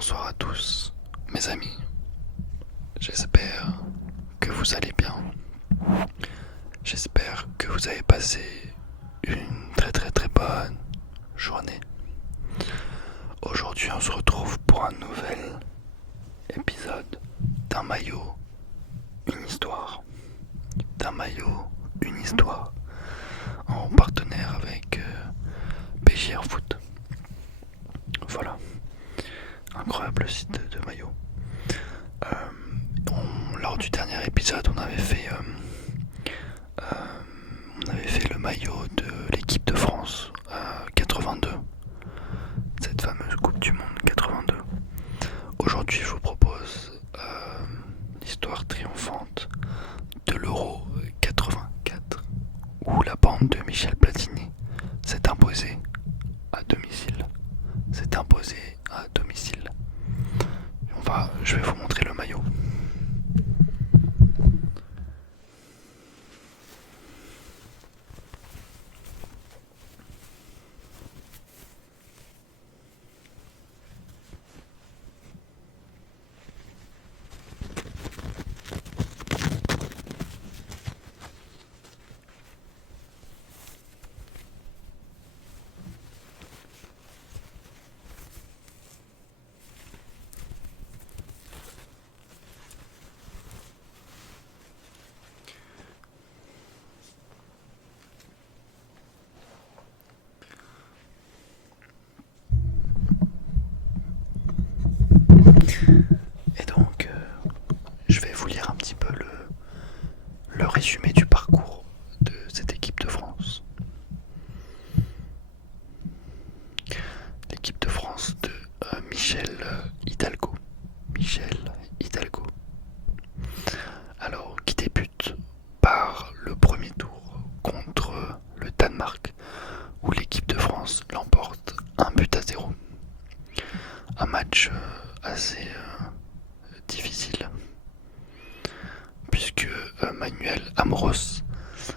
Bonsoir à tous, mes amis. J'espère que vous allez bien. J'espère que vous avez passé une très bonne journée. Aujourd'hui, on se retrouve pour un nouvel épisode d'un maillot, une histoire. D'un maillot, une histoire. En partenaire avec PJR Foot. Voilà. Incroyable site de maillot. Lors du dernier épisode, on avait fait le maillot de l'équipe de France 82, cette fameuse Coupe du Monde 82. Aujourd'hui, je vous propose l'histoire triomphante de l'Euro 84, où la bande de Michel Platini s'est imposée à domicile. Je vais vous montrer le maillot. Et donc, je vais vous lire un petit peu le résumé du parcours de cette équipe de France. L'équipe de France de Michel Hidalgo. Alors, qui débute par le premier tour contre le Danemark, où l'équipe de France l'emporte 1-0. Un match assez difficile, puisque Manuel Amoros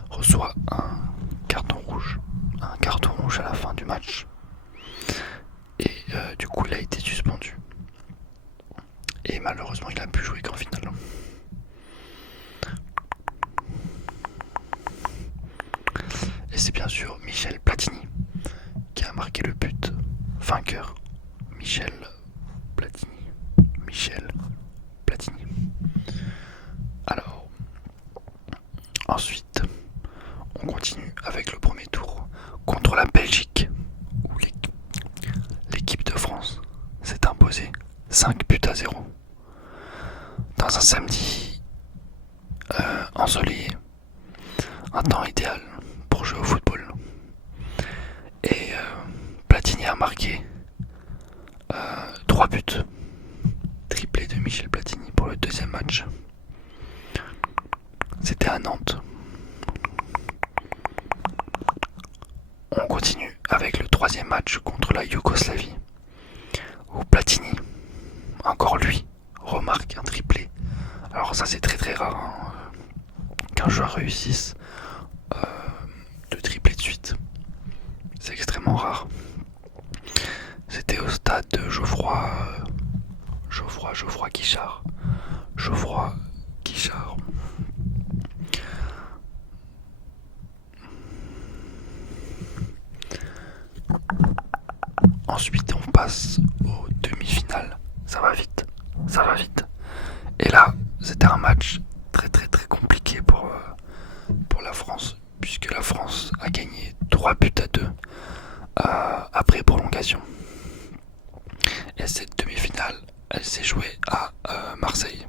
reçoit un carton rouge à la fin du match, et du coup il a été suspendu, et malheureusement il a pu jouer qu'en finale. Et c'est bien sûr Michel Platini qui a marqué le but vainqueur. Michel Platini. Alors, ensuite, on continue avec le premier tour contre la Belgique, où l'équipe de France s'est imposée 5-0 dans un samedi ensoleillé, un temps idéal pour jouer au football. Et Platini a marqué 3 buts, triplé de Michel Platini pour le deuxième match. C'était à Nantes. On continue avec le troisième match contre la Yougoslavie, où Platini, encore lui, remarque un triplé. Alors ça c'est très rare, hein, qu'un joueur réussisse de tripler de suite. C'est extrêmement rare. C'était au stade de Geoffroy Guichard. Ensuite, on passe aux demi-finales. Ça va vite. Et là, c'était un match très compliqué pour la France, puisque la France a gagné 3-2 après prolongation. Et cette demi-finale, elle s'est jouée à Marseille.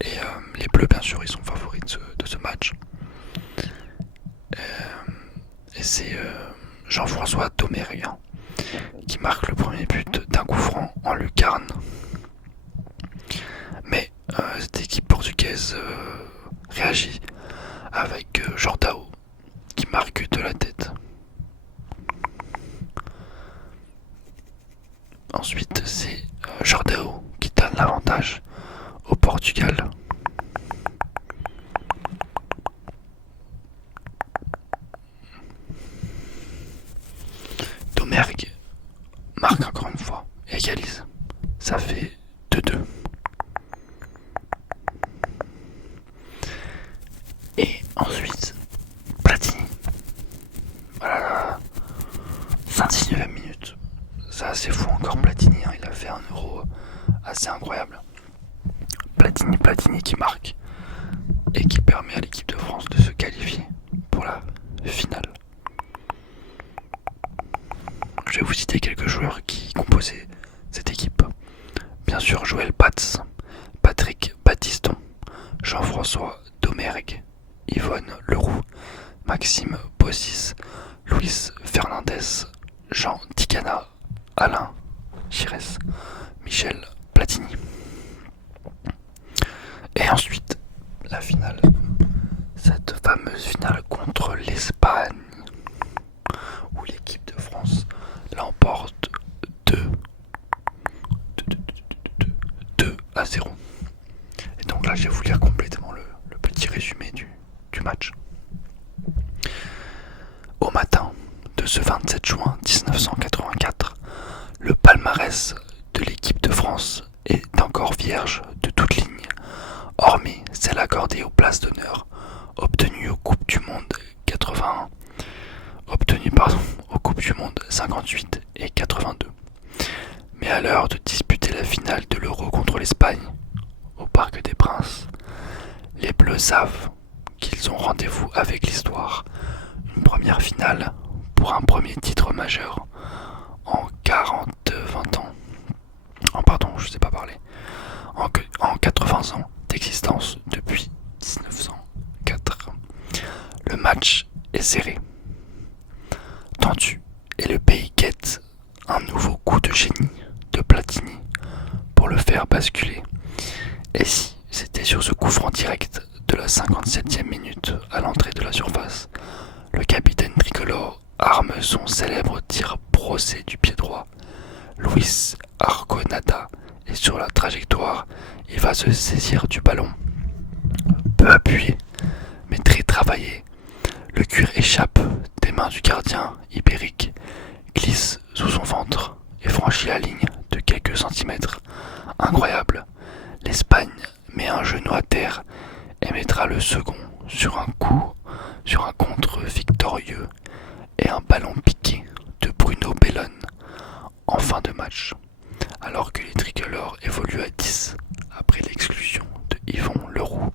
Et les Bleus, bien sûr, ils sont favoris de ce match. Et c'est Jean-François Domergue qui marque le premier but d'un coup franc en lucarne. Mais cette équipe portugaise réagit avec Jordao qui marque de la tête. Ensuite, c'est Jordao qui donne l'avantage au Portugal. Domergue marque encore une fois et égalise. c'est assez fou encore Platini, hein, il a fait un Euro assez incroyable. Platini qui marque et qui permet à l'équipe de France de se qualifier pour la finale. Je vais vous citer quelques joueurs qui composaient cette équipe. Bien sûr, Joël Batz, Patrick Battiston, Jean-François Domergue, Yvonne Leroux, Maxime Bossis, Luis Fernandez, Jean Ticana, Alain Chires, Michel Platini. Et ensuite, la finale. Cette fameuse finale contre l'Espagne, où l'équipe de France l'emporte 2-0. Et donc là, je vais vous lire complètement le petit résumé du match. Au matin de ce 27 juin 1984, le palmarès de l'équipe de France est encore vierge de toute ligne, hormis celle accordée aux places d'honneur obtenues aux Coupes du Monde 81, aux Coupes du Monde 58 et 82. Mais à l'heure de disputer la finale de l'Euro contre l'Espagne, au Parc des Princes, les Bleus savent qu'ils ont rendez-vous avec l'histoire. Une première finale pour un premier titre majeur en 20 ans. En 80 ans d'existence depuis 1904. Le match est serré, tendu, et le pays guette un nouveau coup de génie de Platini pour le faire basculer. Et si c'était sur ce coup franc direct de la 57e minute à l'entrée de la surface, le capitaine tricolore arme son célèbre tir brossé du pied droit. Luis Arconada est sur la trajectoire, il va se saisir du ballon. Peu appuyé, mais très travaillé, le cuir échappe des mains du gardien ibérique, glisse sous son ventre et franchit la ligne de quelques centimètres. Incroyable, l'Espagne met un genou à terre et mettra le second sur un contre victorieux et un ballon piqué de Bruno Bellone en fin de match, alors que les tricolores évoluent à 10 après l'exclusion de Yvon Leroux.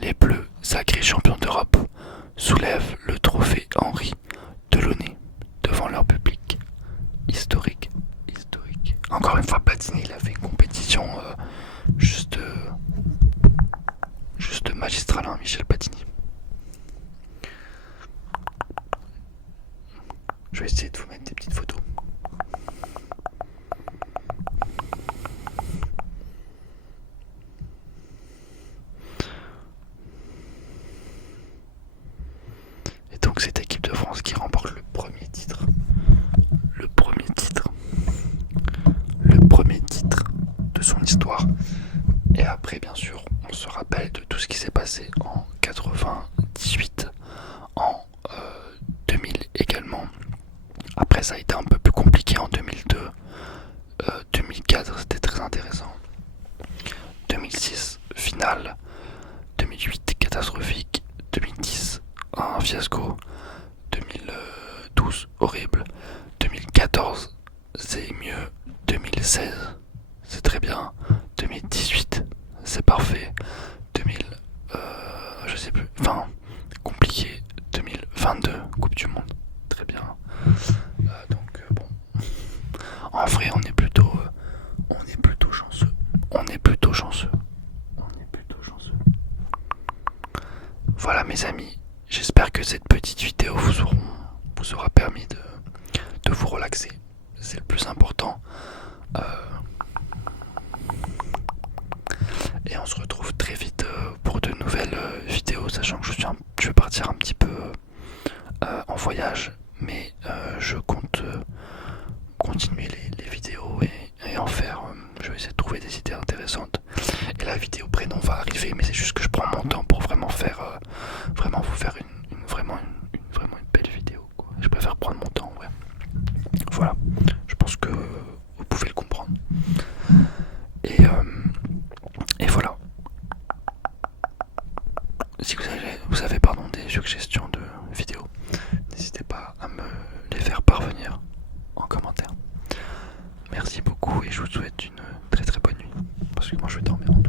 Les Bleus, sacrés champions d'Europe, soulèvent le trophée Henri Delaunay devant leur public. Historique. Encore une fois, Platini, il a fait une compétition juste magistrale, hein, Michel Platini. Je vais essayer de vous mettre des petites photos. Et donc cette équipe de France qui remporte le premier titre de son histoire. Et après, bien sûr, on se rappelle de tout ce qui s'est passé en 98, en 2000 également. Après, ça a été un peu plus compliqué en 2002, 2004, c'était très intéressant. 2006, finale. 2008, catastrophique. 2010, un fiasco. 2012, horrible. 2014, c'est mieux. 2016, c'est très bien. 2018, c'est parfait. 2000, je sais plus. Enfin, compliqué. 2022, Coupe du Monde, très bien. Bon. En vrai, on est plutôt chanceux. Voilà mes amis, j'espère que cette petite vidéo vous aura permis de vous relaxer. C'est le plus important. Et on se retrouve très vite pour de nouvelles vidéos, sachant que je vais partir un petit peu en voyage, mais je compte continuer les vidéos et en faire. Je vais essayer de trouver des idées intéressantes. Et la vidéo prénom va arriver, mais c'est juste que je prends mon temps pour vraiment vous faire une belle vidéo, quoi. Je préfère prendre mon temps, ouais. Voilà, je pense que vous pouvez le comprendre. Et voilà. Si vous avez des suggestions de vidéos, n'hésitez pas à me les faire parvenir en commentaire. beaucoup et je vous souhaite une très très bonne nuit. Parce que moi je vais dormir.